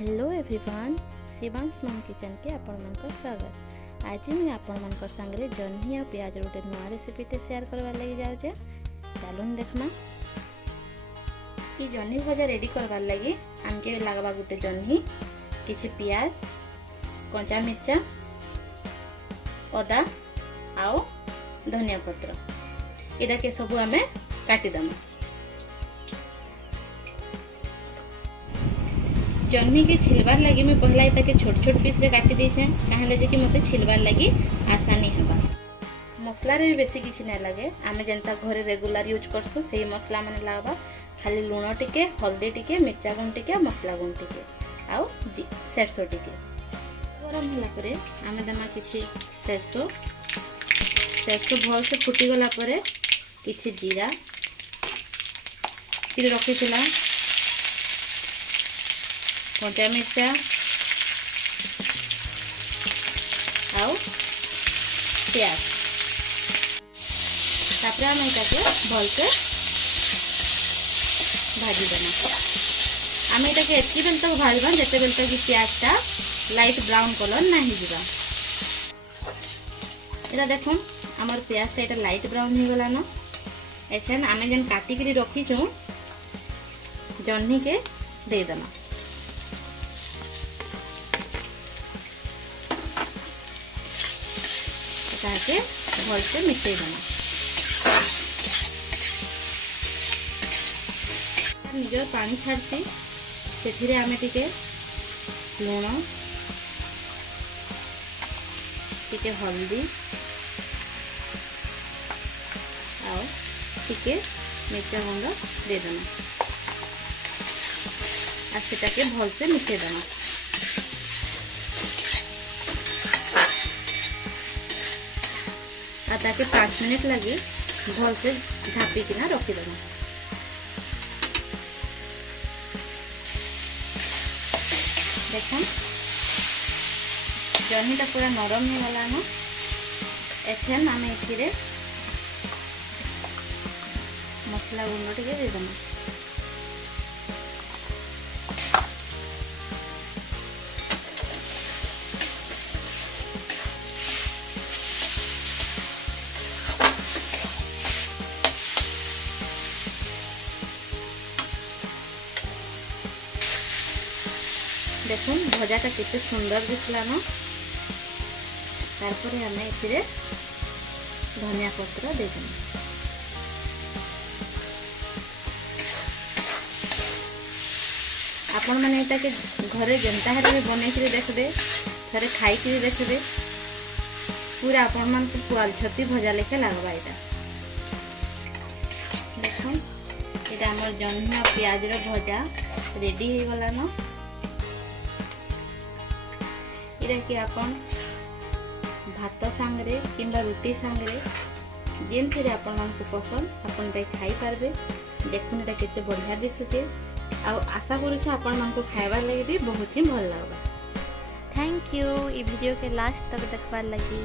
Hello everyone, Shivansh मम kitchen के आपण स्वागत। आज मुझे आपण सांगे जह्नी और प्याज गोटे नुआ रेसिपीटे शेयर करवा लगी जाऊे। चलून देखमा। ये जह्नी भजा रेडी करवार लगी आमके लगवा गोटे जह्नी, किछि प्याज, कंचा मिर्चा, अदा आओ धनिया पत्र इटा के सब आम काटिदमा। जह्नी के छिलबार लगी मैं पहला ताके छोट छोट पीस रे काटी देछे काहेले जे कि मते छिलबार लगी आसानी हेबा। मसला रे बेसी किछि नै लागे, आमे जेंता घरे रेगुलर यूज करसु सेही मसला माने लागबा। खाली लूण टिके, हल्दी टिके, मिर्चा गुण टिके, मसला गुण टिके आउ सरसो टिके। गरम होला परे आमे दमा किछि सरसो भल से फुटी गला परे किछि जीरा कि रखिथिला, कंचा मिर्चा आउ प्याज तापर आम एटाके भलसे भाजी देना। आम एटाके एतकी बेल तक भाजबा जेते बेल तक प्याजटा लाइट ब्राउन कलर नहीं जीवा। एटा देखुन आमर प्याजटा एटा लाइट ब्राउन हो गला न। एछन आमे जेन काटी करी रखीछु जह्नी के दे देना। ताके भलसे मिसई देना। निजर पानी छाड़ती से आमे टिके लूण टिके हल्दी आउ टिके मिर्चा गुंड दे देना और सेटाके भलसे मिसई देना। ताके 5 मिनट लगे भल से ढापी किना रखी देना। देखो जह्नीटा पूरा नरम हो गला न। एछन आम ए मसला गुंड टिके दे देना। देखुन भजाटा केते सुंदर दिसला न। तारपरे हमें एथिरे धनिया पत्र दे देना। आपण माने एटा के घरे जनता हेरे बनै के देखबे, थरे खाई के देखबे, पूरा आपण मान को पुआल छती भजा लेके लागबा। एटा देखुन एटा हमर जह्नी और प्याज रो भजा रेडी हो गला न। कि आपण भात सांगरे किंबा रुटी सांगरे जेमती आपण मानक पसंद आपण ताई खाई पारबे। देखुन एटा केते बढ़िया दिसुचे आ आशा करूछु आपण मानक खाइबार लागि भी बहुत ही भल लागबा। थैंक यू ई वीडियो के लास्ट तक देखबार लागि।